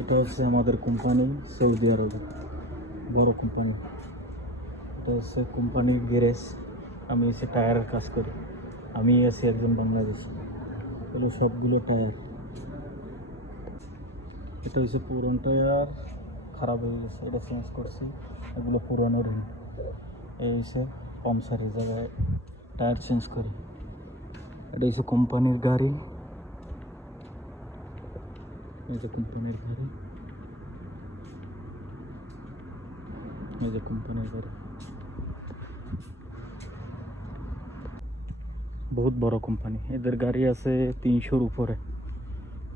এটা হচ্ছে আমাদের কোম্পানি সৌদি আরবে, বড় কোম্পানি। এটা হচ্ছে কোম্পানির গ্যারেজ। আমি এসে টায়ারের কাজ করি। আমি আছি একজন বাংলাদেশি। এগুলো সবগুলো টায়ার। এটা হচ্ছে পুরনো টায়ার, খারাপ হয়ে গেছে, এটা চেঞ্জ করছি। এগুলো পুরানো রিং। এই হচ্ছে পাম্পসারের জায়গায় টায়ার চেঞ্জ করি। এটা হচ্ছে কোম্পানির গাড়ি। এই যে কোম্পানির গাড়ি, এই যে কোম্পানির গাড়ি। বহুত বড় কোম্পানি, এদের গাড়ি আছে 300-র উপরে।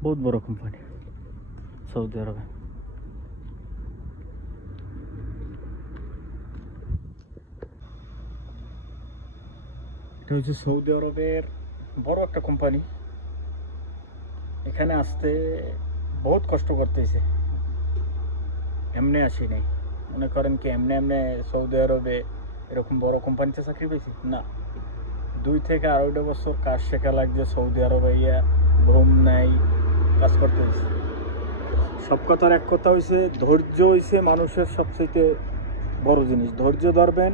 বহুত বড় কোম্পানি সৌদি আরবে। এটা হচ্ছে সৌদি আরবের বড় একটা কোম্পানি। এখানে আসতে বহুত কষ্ট করতেছে, এমনি আসি নাই। মনে করেন কি এমনি এমনি সৌদি আরবে এরকম বড় কোম্পানিতে চাকরি পেয়েছি না। 2 থেকে 2.5 বছর কাজ শেখা লাগছে সৌদি আরবে। ইয়া ঘুম নাই, কাজ করতে হয়েছে। সব কথার এক কথা হয়েছে, ধৈর্য হয়েছে মানুষের সবচেয়ে বড় জিনিস। ধৈর্য ধরবেন,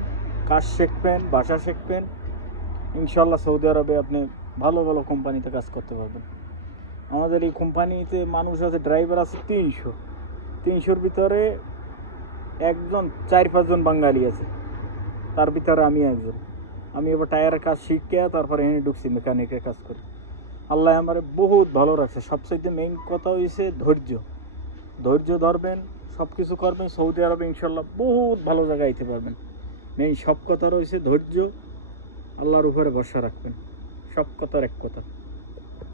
কাজ শিখবেন, ভাষা শিখবেন, ইনশাল্লাহ সৌদি আরবে আপনি ভালো ভালো কোম্পানিতে কাজ করতে পারবেন। আমাদের এই কোম্পানিতে মানুষ আছে, ড্রাইভার আছে 300-300-র ভিতরে একজন 4-5 জন বাঙালি আছে, তার ভিতরে আমি একজন। আমি এবার টায়ারের কাজ শিখে তারপরে এনে ঢুকছি, মেকানিকের কাজ করি। আল্লাহ আমার বহুত ভালো রাখছে। সবচেয়ে মেইন কথা হয়েছে ধৈর্য। ধৈর্য ধরবেন, সব কিছু করবেন, সৌদি আরবে ইনশাল্লাহ বহুত ভালো জায়গায় আইতে পারবেন। মেইন সব কথা রয়েছে ধৈর্য, আল্লাহর উপরে ভরসা রাখবেন। সব কথার এক কথা।